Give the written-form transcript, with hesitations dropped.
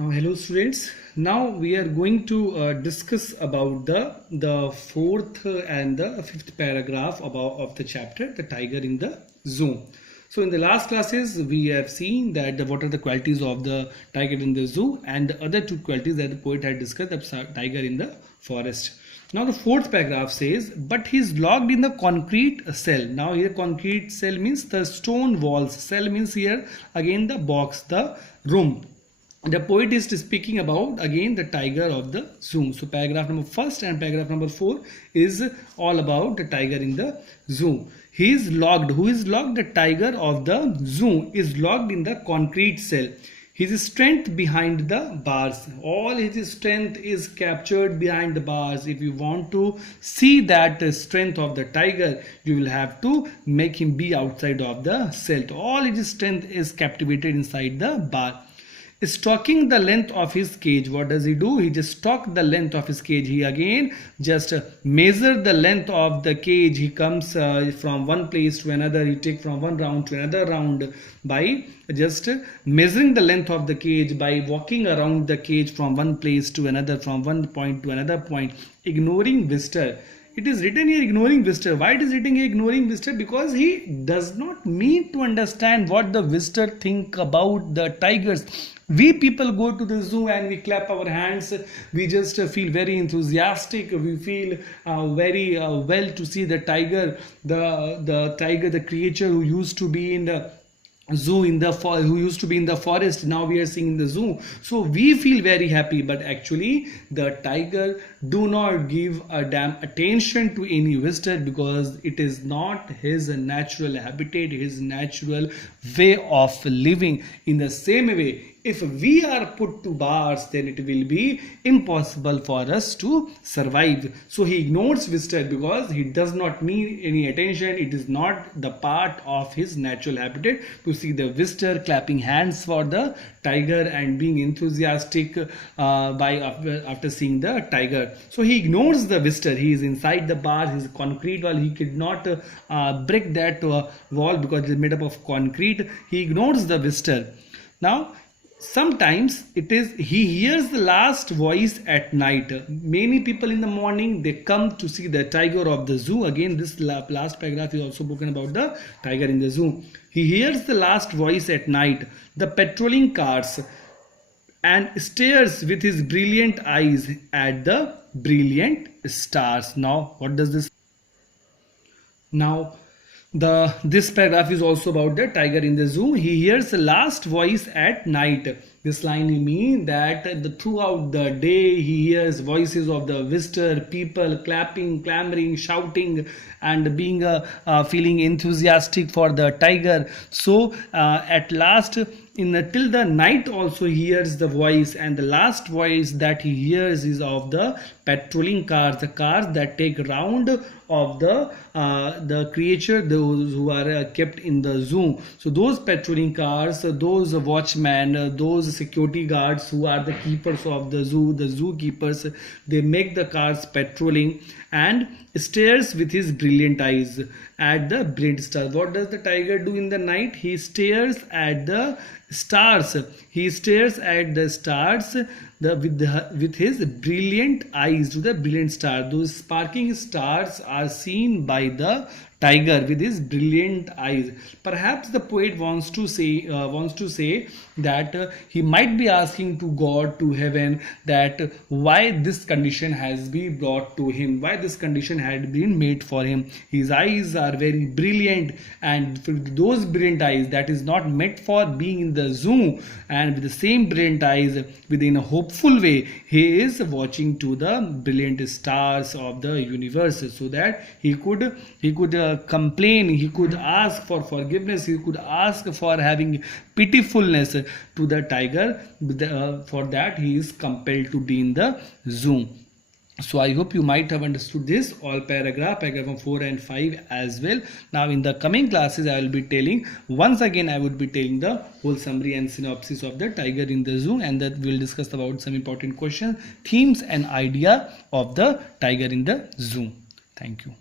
Now, hello students. Now we are going to discuss about the fourth and the fifth paragraph of the chapter, the tiger in the zoo. So in the last classes we have seen that what are the qualities of the tiger in the zoo and the other two qualities that the poet had discussed, the tiger in the forest. Now the fourth paragraph says, but he is locked in the concrete cell. Now here concrete cell means the stone walls. Cell means here again the box, the room. The poet is speaking about again the tiger of the zoo. So paragraph number first and paragraph number 4 is all about the tiger in the zoo. He is locked. Who is locked? The tiger of the zoo is locked in the concrete cell. His strength behind the bars. All his strength is captured behind the bars. If you want to see that strength of the tiger, you will have to make him be outside of the cell. All his strength is captivated inside the bar. Stalking the length of his cage. What does he do? He just stalk the length of his cage. He again just measure the length of the cage. He comes from one place to another. He take from one round to another round by just measuring the length of the cage, by walking around the cage from one place to another, from one point to another point, ignoring visitor. It is written here ignoring visitor. Why it is written here ignoring visitor? Because he does not mean to understand what the visitor think about the tigers. We people go to the zoo and we clap our hands. We just feel very enthusiastic. We feel very well to see the tiger, the tiger, the creature who used to be in the zoo who used to be in the forest, now we are seeing in the zoo. So we feel very happy, but actually the tiger do not give a damn attention to any visitor because it is not his natural habitat, his natural way of living. In the same way, if we are put to bars, then it will be impossible for us to survive. So he ignores visitor because he does not need any attention. It is not the part of his natural habitat to see the visitor clapping hands for the tiger and being enthusiastic after seeing the tiger. So he ignores the visitor. He is inside the bar. His concrete wall. He could not break that wall because it is made up of concrete. He ignores the visitor. Now, sometimes it is he hears the last voice at night. Many people in the morning they come to see the tiger of the zoo. Again, this last paragraph is also spoken about the tiger in the zoo. He hears the last voice at night, the patrolling cars, and stares with his brilliant eyes at the brilliant stars. Now, what does this? Now, this paragraph is also about the tiger in the zoo. He hears the last voice at night. This line means that throughout the day he hears voices of the visitor, people clapping, clamoring, shouting, and being feeling enthusiastic for the tiger. So at last, till the night also he hears the voice, and the last voice that he hears is of the patrolling cars, the cars that take round of the creature, those who are kept in the zoo. So those patrolling cars, those watchmen, those security guards who are the keepers of the zookeepers, they make the cars patrolling and stares with his brilliant eyes at the brilliant stars. What does the tiger do in the night? He stares at the stars. He stares at the stars with his brilliant eyes to the brilliant star. Those sparkling stars are seen by the tiger with his brilliant eyes. Perhaps the poet wants to say that he might be asking to God, to heaven, that why this condition has been brought to him, why this condition had been made for him. His eyes are very brilliant, and with those brilliant eyes, that is not meant for being in the zoo, and with the same brilliant eyes, within a hopeful way, he is watching to the brilliant stars of the universe, so that he could complain, he could ask for forgiveness, he could ask for having pitifulness to the tiger. For that he is compelled to be in the zoo. So I hope you might have understood this all paragraph 4 and 5 as well. Now in the coming classes I will be telling, once again I would be telling the whole summary and synopsis of the tiger in the zoo, and that we will discuss about some important questions, themes and idea of the tiger in the zoo. Thank you.